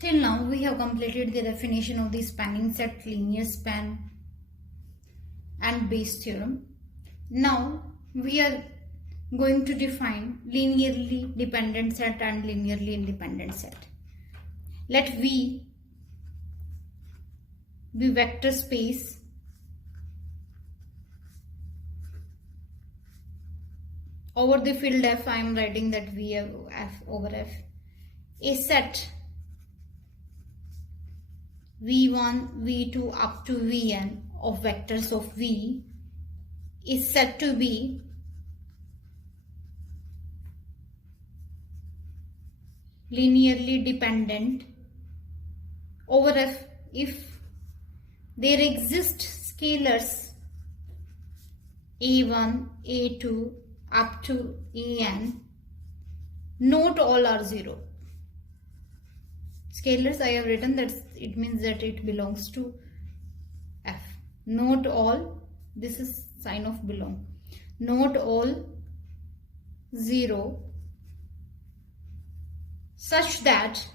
Till now we have completed the definition of the spanning set, linear span and Bayes theorem. Now we are going to define linearly dependent set and linearly independent set. Let V be vector space over the field F. I am writing that V F over F. A set V1, V2 up to Vn of vectors of V is said to be linearly dependent over F if there exist scalars A1, A2 up to An, not all are 0. Scalars I have written that it means that it belongs to F. Not all, this is sign of belong. Not all 0 such that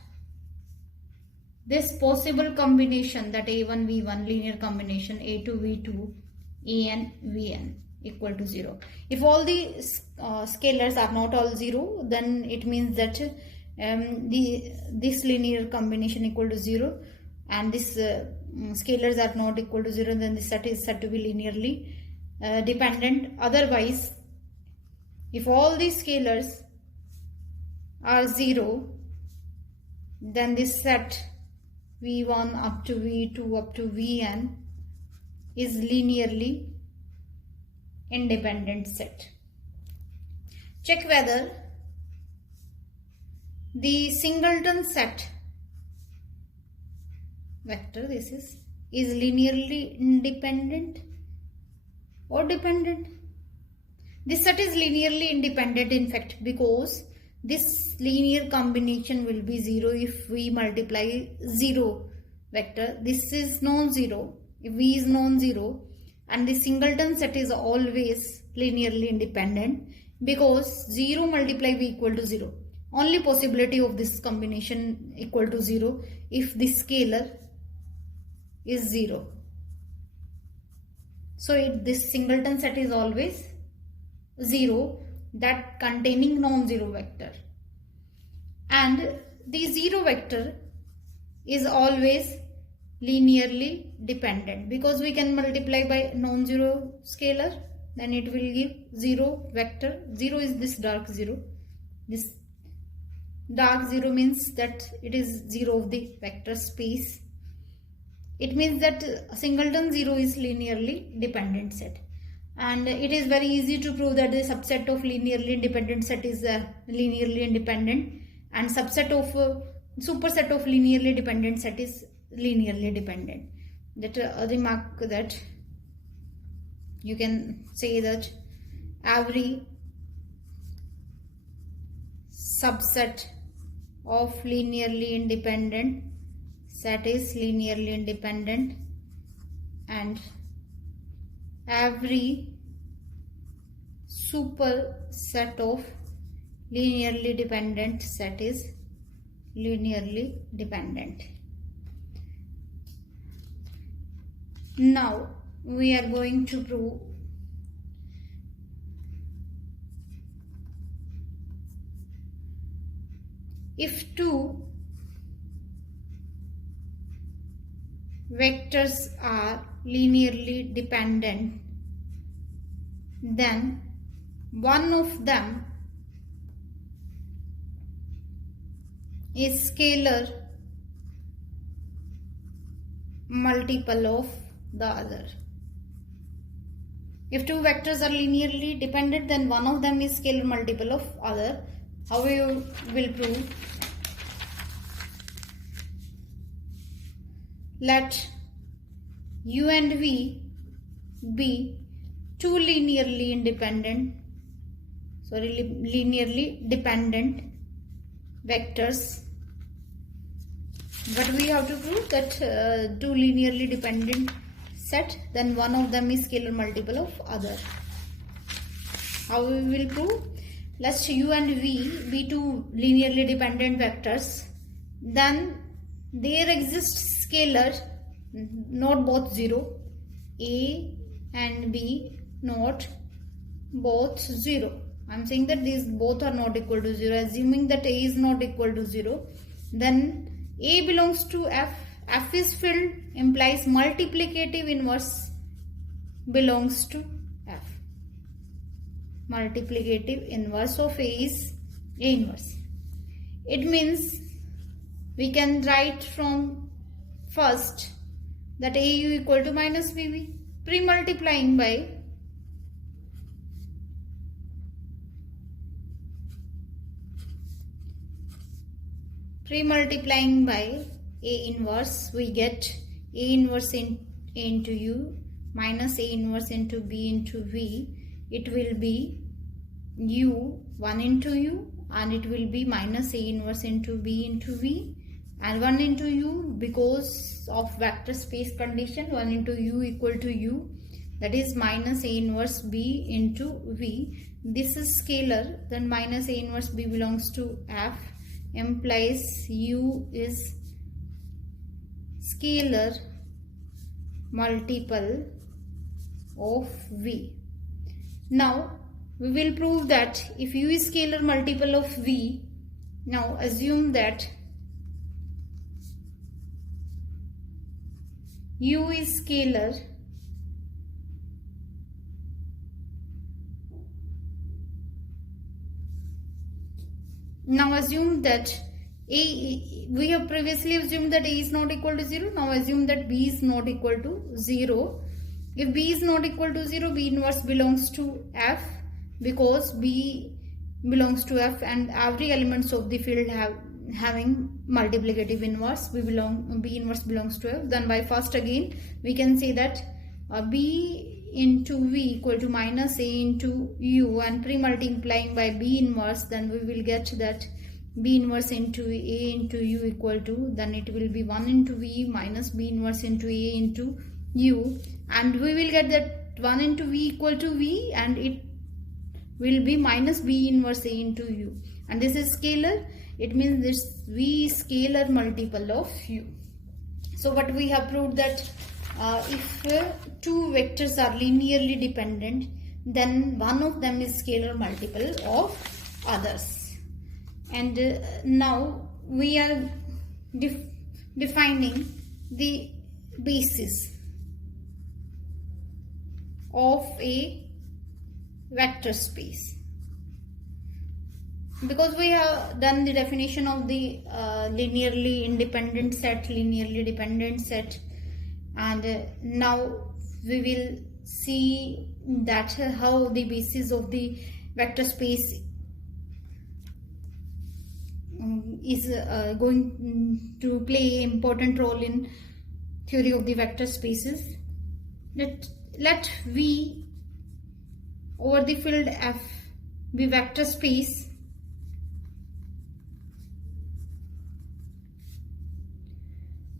this possible combination, that A1 V1 linear combination A2 V2 An Vn equal to 0. If all the scalars are not all 0, then it means that this linear combination equal to 0 and this scalars are not equal to 0, then this set is said to be linearly dependent. Otherwise, if all these scalars are 0, then this set V1 up to V2 up to Vn is linearly independent set. Check whether the singleton set vector, this is linearly independent or dependent. This set is linearly independent in fact, because this linear combination will be 0 if we multiply 0 vector. This is non-zero if V is non-zero, and the singleton set is always linearly independent because 0 multiply V equal to 0. Only possibility of this combination equal to 0 if the scalar is 0. So this singleton set is always 0, that containing non-zero vector, and the 0 vector is always linearly dependent because we can multiply by non-zero scalar, then it will give 0 vector. 0 is this dark 0. This dark 0 means that it is 0 of the vector space. It means that singleton 0 is linearly dependent set. And it is very easy to prove that the subset of linearly independent set is linearly independent, and subset of superset of linearly dependent set is linearly dependent. That remark that you can say that every subset of linearly independent set is linearly independent, and every superset of linearly dependent set is linearly dependent. Now we are going to prove if two vectors are linearly dependent, then one of them is scalar multiple of the other. If two vectors are linearly dependent, then one of them is scalar multiple of other. How you will prove? Let U and V be two linearly dependent vectors. But we have to prove that two linearly dependent set, then one of them is scalar multiple of other. How we will prove? Let U and V be two linearly dependent vectors, then there exists scalar not both 0, A and B not both 0. I am saying that these both are not equal to 0. Assuming that A is not equal to 0, then A belongs to F. F is filled implies multiplicative inverse belongs to F. Multiplicative inverse of A is A inverse. It means we can write from first that AU equal to minus BB, pre-multiplying by A inverse, we get A inverse into U minus A inverse into B into V. It will be U 1 into U, and it will be minus A inverse into B into V, and 1 into U, because of vector space condition, 1 into U equal to U, that is minus A inverse B into V. This is scalar, then minus A inverse B belongs to F, implies U is scalar multiple of V. Now we will prove that if U is scalar multiple of V, now assume that U is scalar now assume that we have previously assumed that A is not equal to 0. Now assume that B is not equal to 0. If B is not equal to 0, B inverse belongs to F, because B belongs to F and every elements of the field having multiplicative inverse, B inverse belongs to F. Then by first again we can say that B into V equal to minus A into U, and pre-multiplying by B inverse, then we will get that B inverse into A into U equal to, then it will be 1 into V minus B inverse into A into U, and we will get that 1 into V equal to V, and it will be minus B inverse A into U, and this is scalar. It means this V is scalar multiple of U. So what we have proved that if two vectors are linearly dependent, then one of them is scalar multiple of others. And now we are defining the basis of a vector space, because we have done the definition of the linearly independent set, linearly dependent set, and now we will see that how the basis of the vector space is going to play an important role in theory of the vector spaces. Let V over the field F be vector space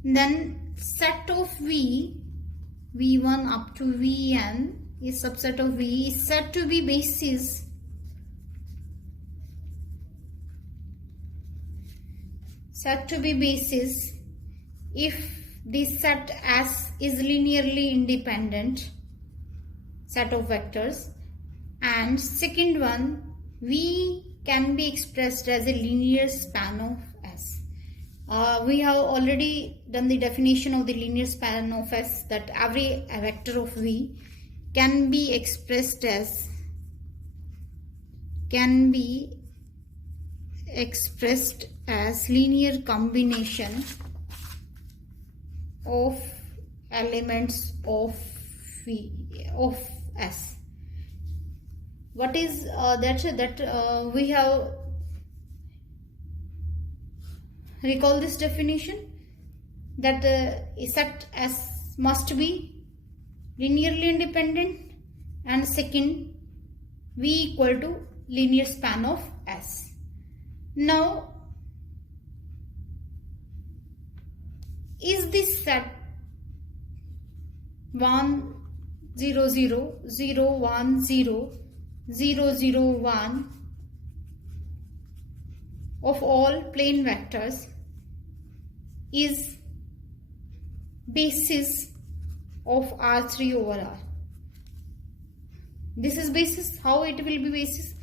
then set of V1 up to Vn is subset of V is said to be basis if the set S is linearly independent set of vectors, and second one, V can be expressed as a linear span of S. We have already done the definition of the linear span of S, that every vector of V can be expressed as linear combination of elements of S. What is that we have recall this definition, that a set S must be linearly independent, and second, V equal to linear span of S. Now, is this set 1 0 0 0 1 0 0 0 1 of all plane vectors is basis of R3 over R. This is basis. How it will be basis?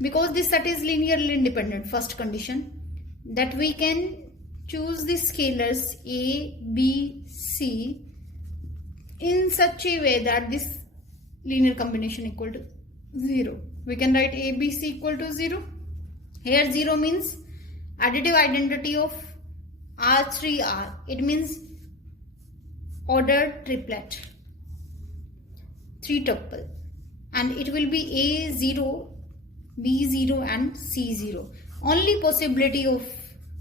Because this set is linearly independent. First condition, that we can choose the scalars A, B, C in such a way that this linear combination equal to 0. We can write A, B, C equal to 0. Here 0 means additive identity of R3R. It means ordered triplet, 3 tuple, and it will be A0, B0 and C0. Only possibility of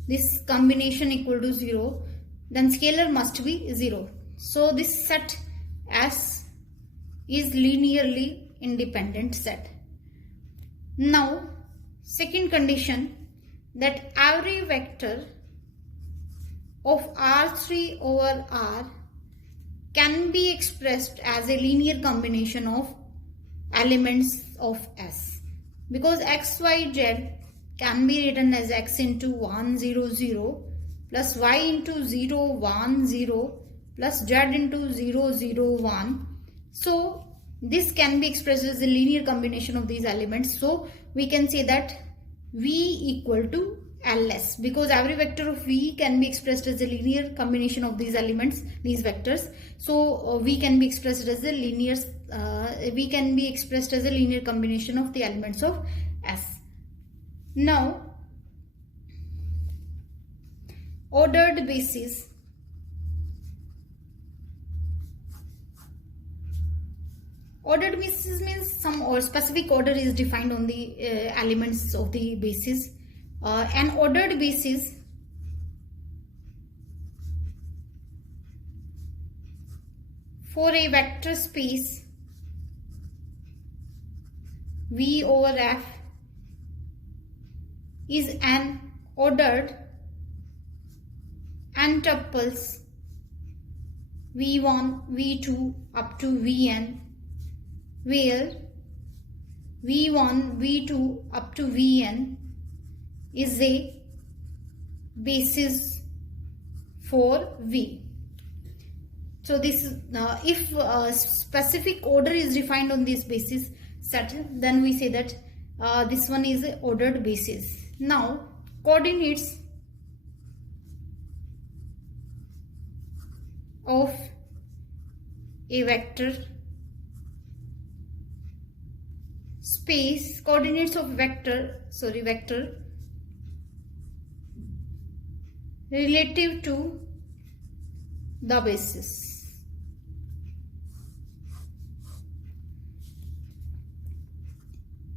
this combination equal to 0, then scalar must be 0. So this set S is linearly independent set. Now second condition, that every vector of R3 over R can be expressed as a linear combination of elements of S, because x, y, z can be written as x into 1, 0, 0 plus y into 0, 1, 0 plus z into 0, 0, 1. So this can be expressed as a linear combination of these elements. So we can say that V equal to LS, because every vector of V can be expressed as a linear combination of these elements, these vectors. So V can be expressed as a linear combination of the elements of S. Now ordered basis. Ordered basis means some or specific order is defined on the elements of the basis. An ordered basis for a vector space V over F is an ordered n tuples V1, V2 up to Vn, where V1, V2 up to Vn is a basis for V. So this is if specific order is defined on this basis set, then we say that this one is a ordered basis. Now coordinates of a vector space, coordinates of vector relative to the basis.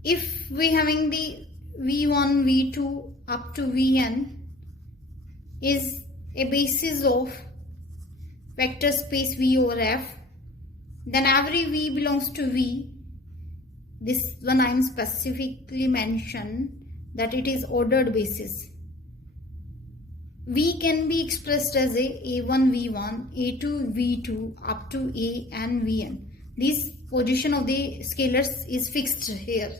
If we having the V1, V2 up to Vn is a basis of vector space V over F, then every V belongs to V. This one I am specifically mentioned that it is ordered basis. V can be expressed as a A1 V1, A2 V2 up to A and Vn. This position of the scalars is fixed here.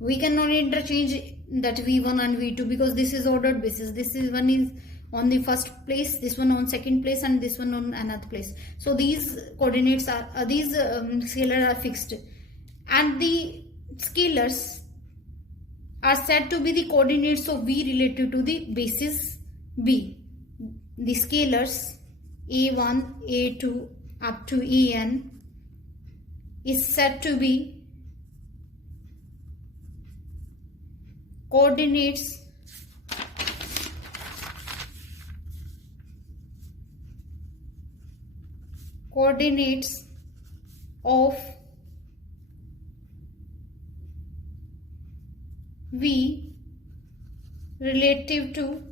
We cannot interchange that V1 and V2 because this is ordered basis. This is one is on the first place, this one on second place, and this one on another place. So these coordinates are scalars are fixed, and the scalars are said to be the coordinates of V relative to the basis B. The scalars A1, A2 up to En is said to be coordinates of V relative to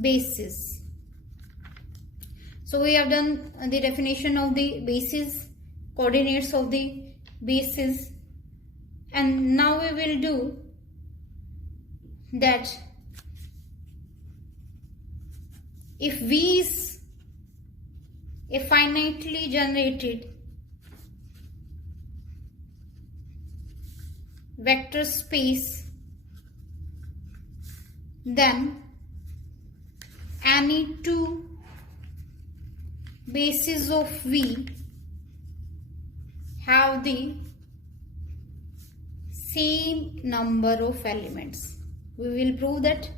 basis. So we have done the definition of the basis, coordinates of the basis, and now we will do that if V is a finitely generated vector space, then any two bases of V have the same number of elements. We will prove that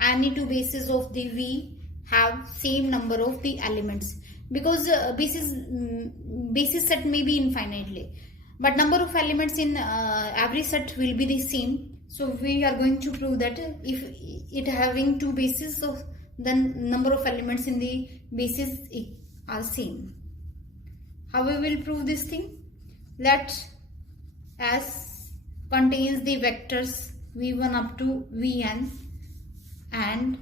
any two bases of the V have same number of the elements, because basis set may be infinitely, but number of elements in every set will be the same. So we are going to prove that if it having two bases, of then number of elements in the basis are same. How we will prove this thing? Let S contains the vectors v1 up to vn, and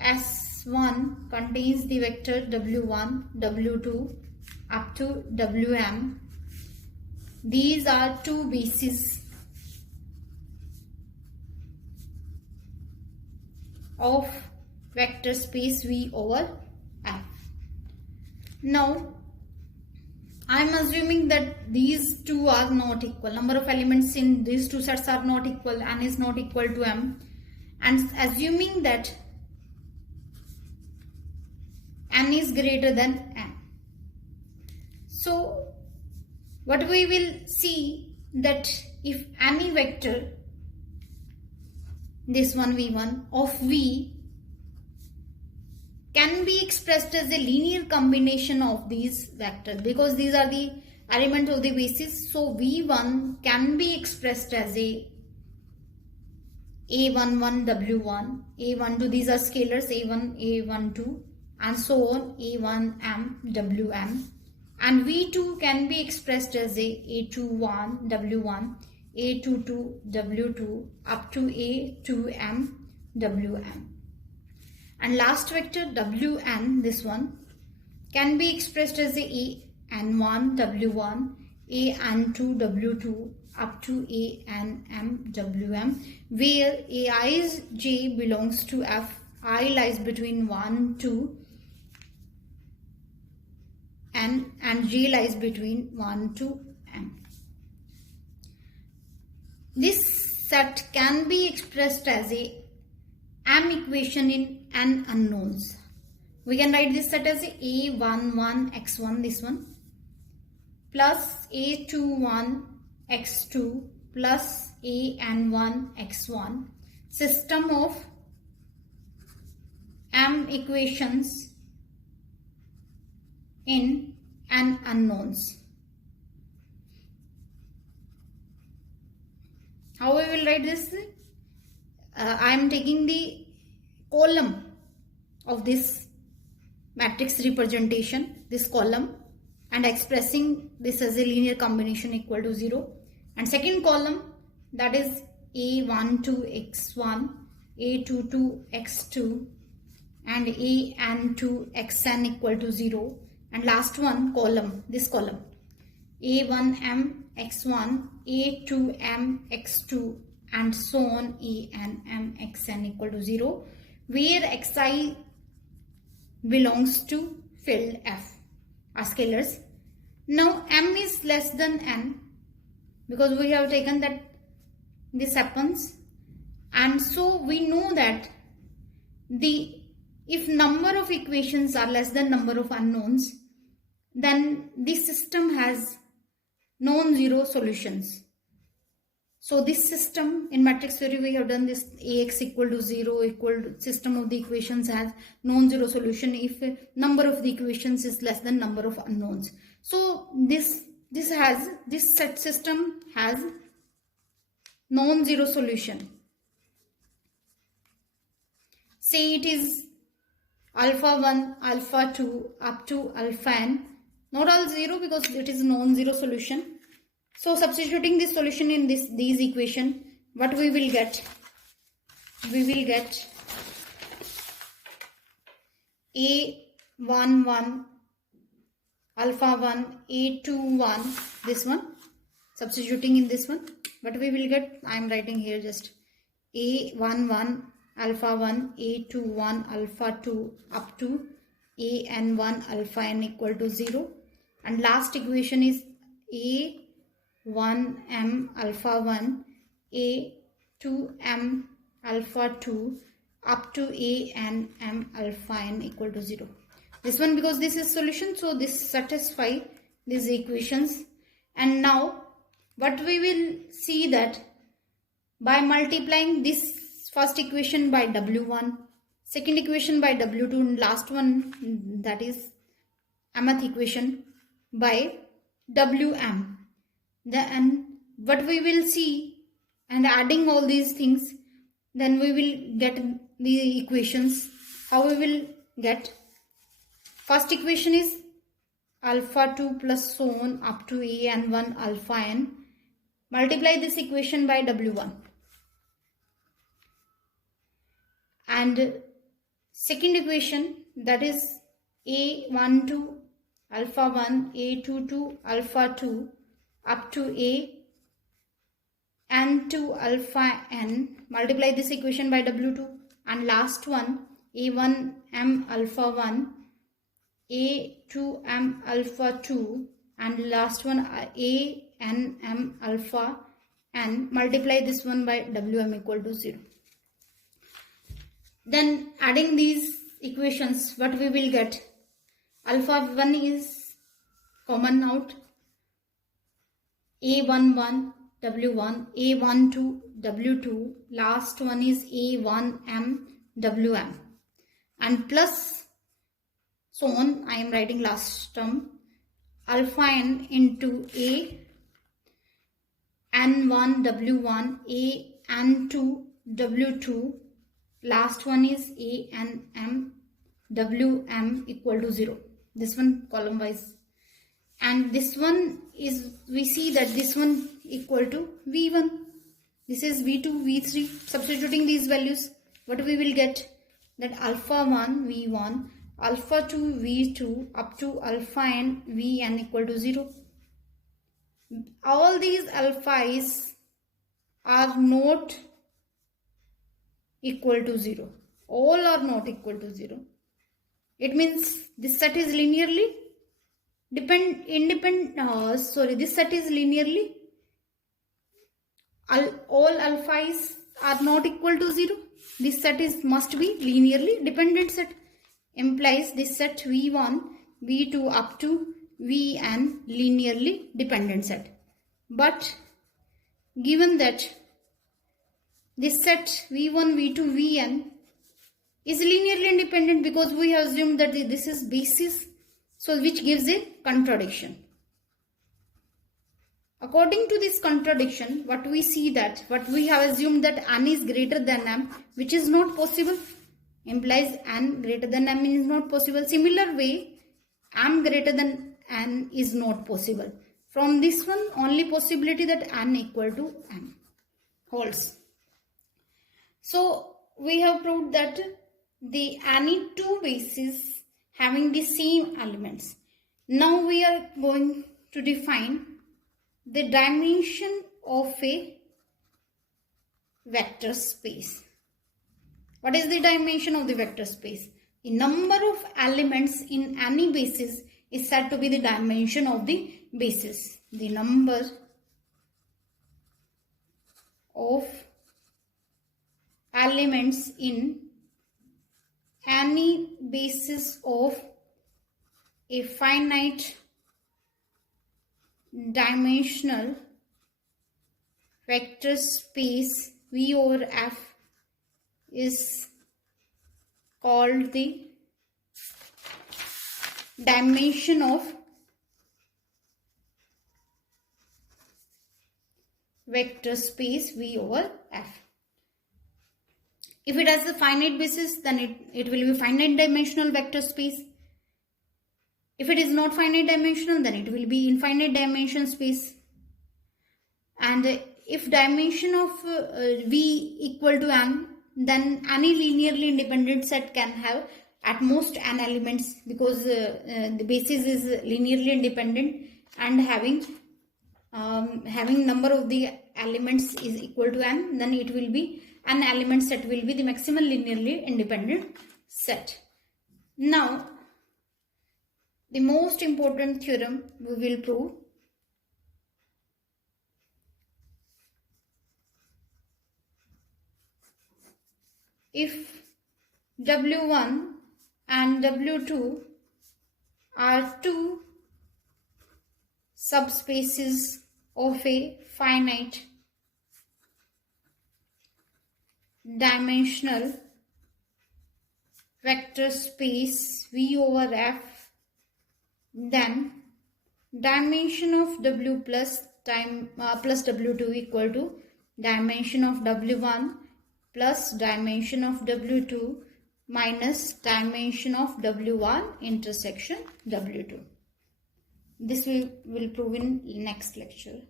S1 contains the vector w1, w2 up to wm. These are two bases of vector space V over F. Now I am assuming that these two are not equal. Number of elements in these two sets are not equal. N is not equal to M. And assuming that N is greater than M. So what we will see, that if any vector, this one V1 of V, can be expressed as a linear combination of these vectors, because these are the elements of the basis. So V1 can be expressed as a A11 W1, A12, these are scalars, A1, A12 and so on, A1M Wm, and V2 can be expressed as a A21 W1, A22 W2 up to A2M Wm. And last vector Wn, this one, can be expressed as a An1 W1, An2 W2 up to Anm Wm, where Aij belongs to F, I lies between 1, 2 and j lies between 1 to m. This set can be expressed as a M equation in n unknowns. We can write this set as A11 x1, this one, plus A21 x2 plus An1 x1, system of M equations in n unknowns. How we will write this? I am taking the column of this matrix representation, this column, and expressing this as a linear combination equal to 0. And second column, that is A12 x1, A22 x2 and An2 xn equal to 0. And last one column, this column, A1m x1, A2m x2 and so on, Anm xn equal to 0, where xi belongs to field F, are scalars. Now m is less than n, because we have taken that this happens, and so we know that if number of equations are less than number of unknowns, then this system has non-zero solutions. So this system in matrix theory, we have done this Ax equal to 0 equal to system of the equations has non-zero solution if number of the equations is less than number of unknowns. So this set system has non-zero solution. Say it is alpha 1, alpha 2 up to alpha n, not all 0 because it is non-zero solution. So substituting this solution in these equation, what we will get? We will get A11 alpha 1, A21, this one. Substituting in this one, what we will get? I am writing here just A11 alpha 1, A21 alpha 2 up to An1 alpha n equal to 0. And last equation is A1m alpha 1, A2m alpha 2 up to a and m alpha n equal to 0. This one, because this is solution, so this satisfy these equations. And now what we will see that by multiplying this first equation by w1, second equation by w2, and last one, that is mth equation, by wm, then what we will see, and adding all these things, then we will get the equations. How we will get? First equation is alpha 2 plus so on up to a and 1 alpha n. Multiply this equation by w1. And second equation, that is a1 to alpha 1, a2 to alpha 2 up to a and to alpha n. Multiply this equation by w2. And last one, a1 m alpha 1, a2 m alpha 2, and last one a n m alpha n. Multiply this one by wm equal to 0. Then adding these equations, what we will get? Alpha 1 is common out, a11 w1, a12 w2, last one is a1m wm, and plus so on. I am writing last term, alpha n into a n1 w1, a n2 w2, last one is a n m wm equal to 0. This one column wise. And this one is, we see that this one equal to v1. This is v2, v3. Substituting these values, what we will get? That alpha 1 v1, alpha 2 v2 up to alpha n vn equal to 0. All these alphas are not equal to 0. All are not equal to 0. It means this set is linearly this set is linearly, all alphas are not equal to 0. This set must be linearly dependent set. Implies this set v1, v2 up to vn linearly dependent set. But given that this set v1, v2, vn is linearly independent, because we have assumed that this is basis, so which gives a contradiction. According to this contradiction, what we see, that what we have assumed that n is greater than m, which is not possible. Implies n greater than m is not possible. Similar way, m greater than n is not possible. From this one, only possibility that n equal to m holds. So we have proved that any two bases having the same elements. Now we are going to define the dimension of a vector space. What is the dimension of the vector space? The number of elements in any basis is said to be the dimension of the basis. The number of elements in any basis of a finite dimensional vector space V over F is called the dimension of vector space V over F. If it has a finite basis, then it will be finite dimensional vector space. If it is not finite dimensional, then it will be infinite dimension space. And if dimension of V equal to n, then any linearly independent set can have at most n elements, because the basis is linearly independent, and having number of the elements is equal to n, then it will be an element set will be the maximum linearly independent set. Now, the most important theorem we will prove. If W1 and W2 are two subspaces of a finite dimensional vector space V over F, then dimension of W plus W2 equal to dimension of W1 plus dimension of W2 minus dimension of W1 intersection W2. This we will prove in next lecture.